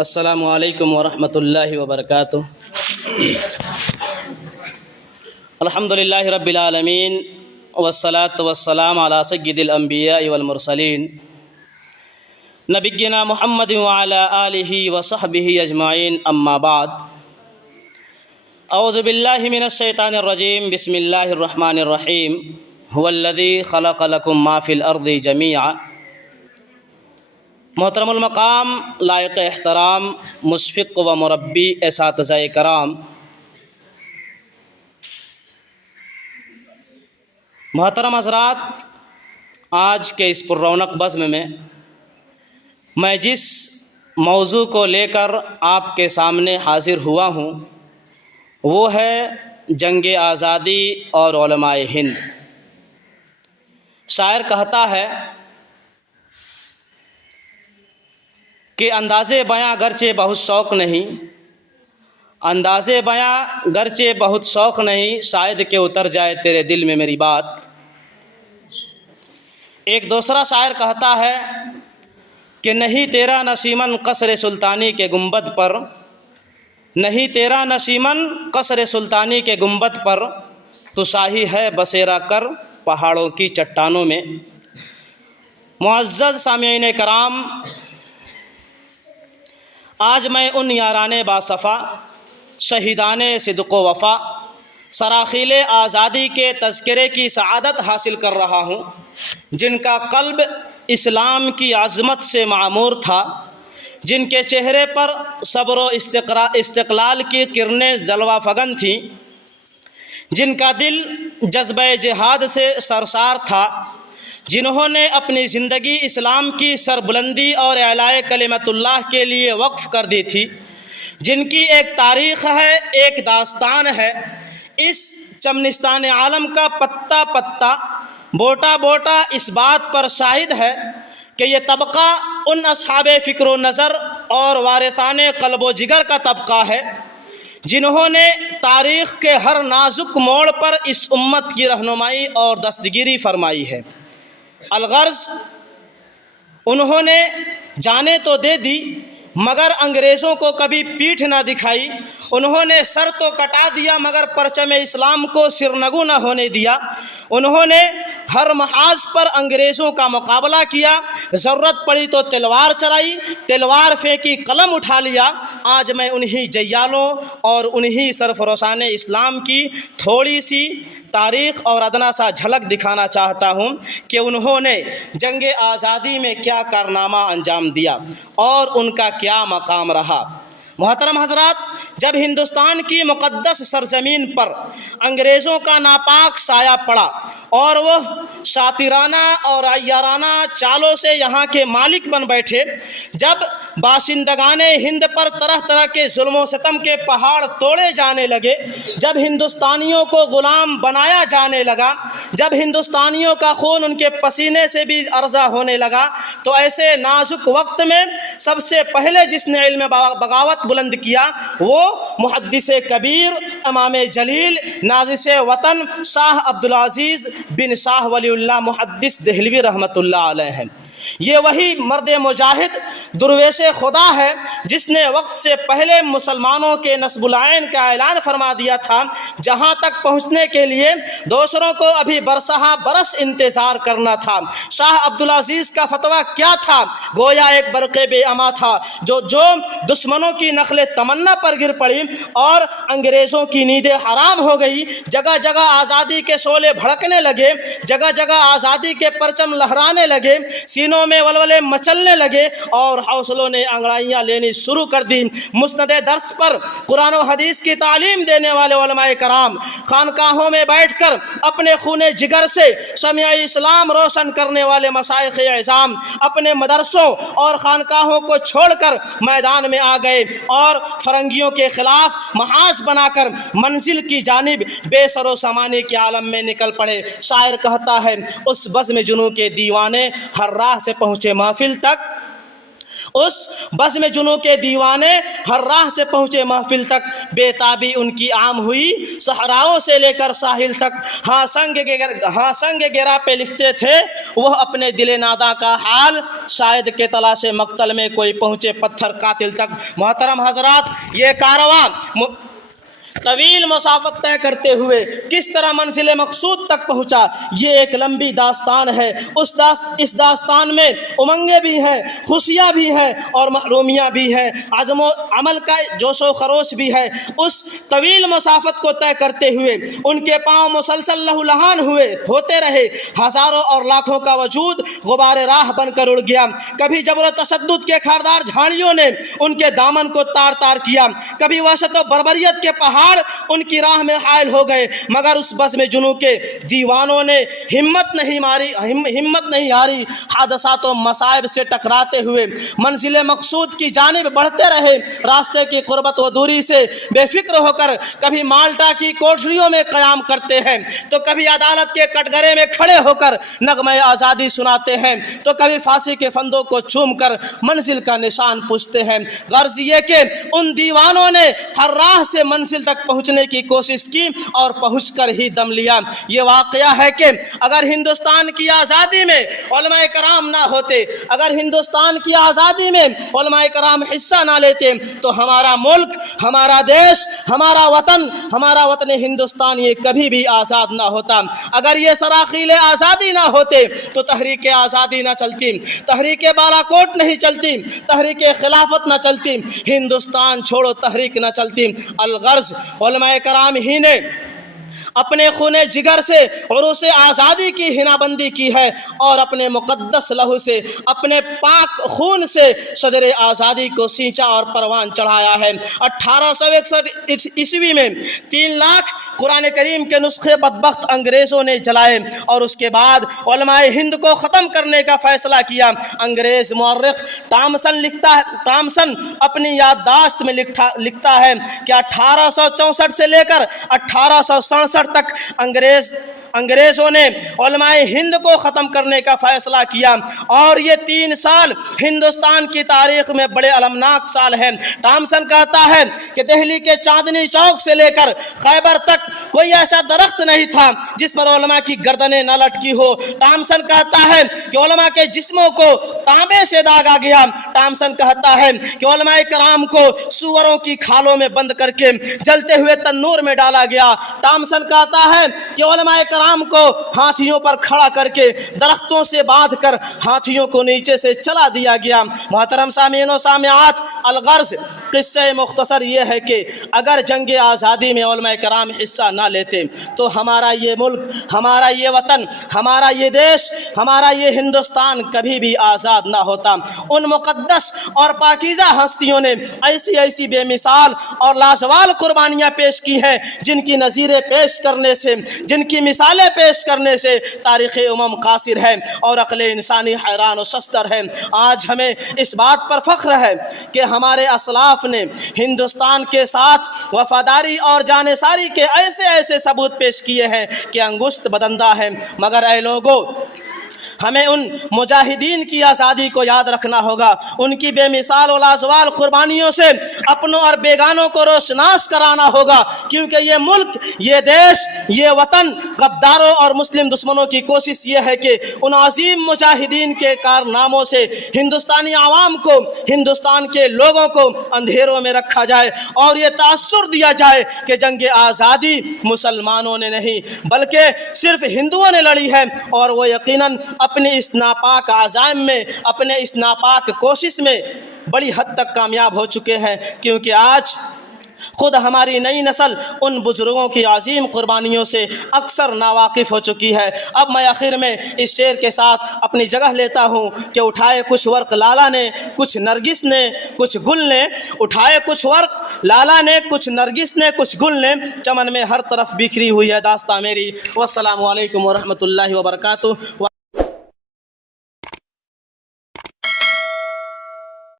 السلام علیکم ورحمۃ اللہ وبرکاتہ۔ الحمد للہ رب العالمین والصلاة والسلام علی سید الانبیاء والمرسلین نبینا محمد وعلی آلہ وصحبہ اجمعین، اما بعد۔ اعوذ باللہ من الشیطان الرجیم، بسم اللہ الرحمن الرحیم۔ هو الذی خلق لکم ما فی الارض جمیعا۔ محترم المقام، لائق احترام، مشفق و مربی اساتذہ کرام، محترم حضرات، آج کے اس پررونق بزم میں جس موضوع کو لے کر آپ کے سامنے حاضر ہوا ہوں وہ ہے جنگ آزادی اور علماء ہند۔ شاعر کہتا ہے کہ اندازے بیاں گرچہ بہت شوق نہیں، اندازے بیاں گرچہ بہت شوق نہیں، شاید کہ اتر جائے تیرے دل میں میری بات۔ ایک دوسرا شاعر کہتا ہے کہ نہیں تیرا نشیمن قصر سلطانی کے گنبد پر، نہیں تیرا نشیمن قصر سلطانی کے گنبد پر، تو شاہی ہے بسیرا کر پہاڑوں کی چٹانوں میں۔ معزز سامعین کرام، آج میں ان یاران باصفا، شہیدان صدق و وفا، سراخیل آزادی کے تذکرے کی سعادت حاصل کر رہا ہوں، جن کا قلب اسلام کی عظمت سے معمور تھا، جن کے چہرے پر صبر و استقلال کی کرنیں جلوہ فگن تھیں، جن کا دل جذبہ جہاد سے سرشار تھا، جنہوں نے اپنی زندگی اسلام کی سربلندی اور اعلاء کلمت اللہ کے لیے وقف کر دی تھی، جن کی ایک تاریخ ہے، ایک داستان ہے۔ اس چمنستان عالم کا پتا پتا، بوٹا بوٹا اس بات پر شاہد ہے کہ یہ طبقہ ان اصحاب فکر و نظر اور وارثان قلب و جگر کا طبقہ ہے جنہوں نے تاریخ کے ہر نازک موڑ پر اس امت کی رہنمائی اور دستگیری فرمائی ہے۔ الغرض، انہوں نے جانیں تو دے دی مگر انگریزوں کو کبھی پیٹھ نہ دکھائی، انہوں نے سر تو کٹا دیا مگر پرچم اسلام کو سرنگو نہ ہونے دیا، انہوں نے ہر محاذ پر انگریزوں کا مقابلہ کیا، ضرورت پڑی تو تلوار چلائی، تلوار پھینکی، قلم اٹھا لیا۔ آج میں انہی جیالوں اور انہی سرفروشان اسلام کی تھوڑی سی تاریخ اور ادنا سا جھلک دکھانا چاہتا ہوں کہ انہوں نے جنگ آزادی میں کیا کارنامہ انجام دیا اور ان کا کیا مقام رہا۔ محترم حضرات، جب ہندوستان کی مقدس سرزمین پر انگریزوں کا ناپاک سایہ پڑا اور وہ شاطرانہ اور عیارانہ چالوں سے یہاں کے مالک بن بیٹھے، جب باشندگان ہند پر طرح طرح کے ظلم و ستم کے پہاڑ توڑے جانے لگے، جب ہندوستانیوں کو غلام بنایا جانے لگا، جب ہندوستانیوں کا خون ان کے پسینے سے بھی ارزاں ہونے لگا، تو ایسے نازک وقت میں سب سے پہلے جس نے علم بغاوت بلند کیا وہ محدث کبیر، امام جلیل، نازش وطن شاہ عبدالعزیز بن شاہ ولی اللہ محدث دہلوی رحمۃ اللہ علیہ ہیں۔ یہ وہی مرد مجاہد درویش خدا ہے جس نے وقت سے پہلے مسلمانوں کے نصب العین کا اعلان فرما دیا تھا، جہاں تک پہنچنے کے لیے دوسروں کو ابھی برسہ برس انتظار کرنا تھا۔ شاہ عبدالعزیز کا فتویٰ کیا تھا؟ گویا ایک برق بے اما تھا جو دشمنوں کی نخل تمنا پر گر پڑی اور انگریزوں کی نیندیں حرام ہو گئی۔ جگہ جگہ آزادی کے شعلے بھڑکنے لگے، جگہ جگہ آزادی کے پرچم لہرانے لگے، سینوں میں ولولے مچلنے لگے اور حوصلوں نے انگڑائیاں لینی شروع کر دی۔ مسند درس پر قرآن و حدیث کی تعلیم دینے والے علماء کرام خانقاہوں میں بیٹھ کر اپنے خون جگر سے شمع اسلام روشن کرنے والے مشائخ اعظام اپنے مدرسوں اور خانقاہوں کو چھوڑ کر میدان میں آ گئے اور فرنگیوں کے خلاف محاذ بنا کر منزل کی جانب بے سر و سامانی کے عالم میں نکل پڑے۔ شاعر کہتا ہے اس بزم جنوں کے دیوانے ہر راہ سے پہنچے محفل تک، اس بزم جنوں کے دیوانے ہر راہ سے پہنچے محفل تک، بے تابی ان کی عام ہوئی صحراؤں سے لے کر ساحل تک۔ ہاں سنگ گرا پہ لکھتے تھے وہ اپنے دل نادا کا حال، شاید کہ تلا سے مقتل میں کوئی پہنچے پتھر قاتل تک۔ محترم حضرات، یہ کارواں طویل مسافت طے کرتے ہوئے کس طرح منزل مقصود تک پہنچا، یہ ایک لمبی داستان ہے۔ اس داستان میں امنگیں بھی ہیں، خوشیاں بھی ہیں اور محرومیاں بھی ہیں، عزم و عمل کا جوش و خروش بھی ہے۔ اس طویل مسافت کو طے کرتے ہوئے ان کے پاؤں مسلسل لہولہان ہوتے رہے، ہزاروں اور لاکھوں کا وجود غبار راہ بن کر اڑ گیا۔ کبھی جبر و تشدد کے خاردار جھاڑیوں نے ان کے دامن کو تار تار کیا، کبھی وحشت و بربریت کے پہاڑ ان کی راہ میں حائل ہو گئے، مگر اس بزم جنوں کے دیوانوں نے ہمت نہیں ہاری، حادثات و مصائب سے ٹکراتے ہوئے منزل مقصود کی جانب بڑھتے رہے۔ راستے کی قربت و دوری سے بے فکر ہو کر کبھی مالٹا کی کوٹریوں میں قیام کرتے ہیں، تو کبھی عدالت کے کٹگرے میں کھڑے ہو کر نغمہ آزادی سناتے ہیں، تو کبھی پھانسی کے فندوں کو چوم کر منزل کا نشان پوچھتے ہیں۔ غرض یہ کہ ان دیوانوں نے ہر راہ سے منزل تک پہنچنے کی کوشش کی اور پہنچ کر ہی دم لیا۔ یہ واقعہ ہے کہ اگر ہندوستان کی آزادی میں علماء کرام نہ ہوتے، اگر ہندوستان کی آزادی میں علماء کرام حصہ نہ لیتے، تو ہمارا ملک، ہمارا دیش، ہمارا وطن ہندوستان یہ کبھی بھی آزاد نہ ہوتا۔ اگر یہ سراخیل آزادی نہ ہوتے تو تحریک آزادی نہ چلتی، تحریک بالا کوٹ نہیں چلتی، تحریک خلافت نہ چلتی، ہندوستان چھوڑو تحریک نہ چلتی۔ الغرض علماء کرام ہی نے اپنے خون جگر سے عروس آزادی کی ہنا بندی کی ہے، اور اپنے مقدس لہو سے، اپنے پاک خون سے شجر آزادی کو سینچا اور پروان چڑھایا ہے۔ 1861 عیسوی میں 3 لاکھ قرآن کریم کے نسخے بدبخت انگریزوں نے جلائے، اور اس کے بعد علماء ہند کو ختم کرنے کا فیصلہ کیا۔ انگریز مورخ ٹامسن اپنی یادداشت میں لکھتا ہے کہ 1864 سے لے کر 1867 تک انگریزوں نے علماء ہند کو ختم کرنے کا فیصلہ کیا، اور یہ 3 سال ہندوستان کی تاریخ میں بڑے المناک سال ہیں۔ ٹامسن کہتا ہے کہ دہلی کے چاندنی چوک سے لے کر خیبر تک کوئی ایسا درخت نہیں تھا جس پر علماء کی گردنیں نہ لٹکی ہو۔ ٹامسن کہتا ہے کہ علماء کے جسموں کو تانبے سے داغا گیا۔ ٹامسن کہتا ہے کہ علماء کرام کو سوروں کی کھالوں میں بند کر کے جلتے ہوئے تنور میں ڈالا گیا۔ ٹامسن کہتا ہے کہ علماء کرام کو ہاتھیوں پر کھڑا کر کے درختوں سے باندھ کر ہاتھیوں کو نیچے سے چلا دیا گیا۔ محترم سامعین و سامعات، الغرض قصہ مختصر یہ ہے کہ اگر جنگ آزادی میں علماء کرام حصہ نہ لیتے تو ہمارا یہ ملک، ہمارا یہ وطن، ہمارا یہ دیش، ہمارا یہ ہندوستان کبھی بھی آزاد نہ ہوتا۔ ان مقدس اور پاکیزہ ہستیوں نے ایسی بے مثال اور لازوال قربانیاں پیش کی ہیں، جن کی نظیریں پیش کرنے سے، جن کی مثالیں پیش کرنے سے تاریخ قاصر ہے اور عقل انسانی حیران و شستر ہے۔ آج ہمیں اس بات پر فخر ہے کہ ہمارے اسلاف نے ہندوستان کے ساتھ وفاداری اور جانثاری کے ایسے ثبوت پیش کیے ہیں کہ انگشت بدندہ ہے، مگر اے لوگوں، ہمیں ان مجاہدین کی آزادی کو یاد رکھنا ہوگا، ان کی بے مثال و لازوال قربانیوں سے اپنوں اور بیگانوں کو روشناس کرانا ہوگا، کیونکہ یہ ملک، یہ دیش، یہ وطن غداروں اور مسلم دشمنوں کی کوشش یہ ہے کہ ان عظیم مجاہدین کے کارناموں سے ہندوستانی عوام کو، ہندوستان کے لوگوں کو اندھیروں میں رکھا جائے اور یہ تاثر دیا جائے کہ جنگ آزادی مسلمانوں نے نہیں بلکہ صرف ہندوؤں نے لڑی ہے، اور وہ یقیناً اپنی اس ناپاک عزائم میں، اپنے اس ناپاک کوشش میں بڑی حد تک کامیاب ہو چکے ہیں، کیونکہ آج خود ہماری نئی نسل ان بزرگوں کی عظیم قربانیوں سے اکثر ناواقف ہو چکی ہے۔ اب میں آخر میں اس شعر کے ساتھ اپنی جگہ لیتا ہوں کہ اٹھائے کچھ ورق لالا نے، کچھ نرگس نے، کچھ گل نے، اٹھائے کچھ ورق لالا نے، کچھ نرگس نے، کچھ گل نے، چمن میں ہر طرف بکھری ہوئی ہے داستاں میری۔ والسلام علیکم ورحمۃ اللہ وبرکاتہ۔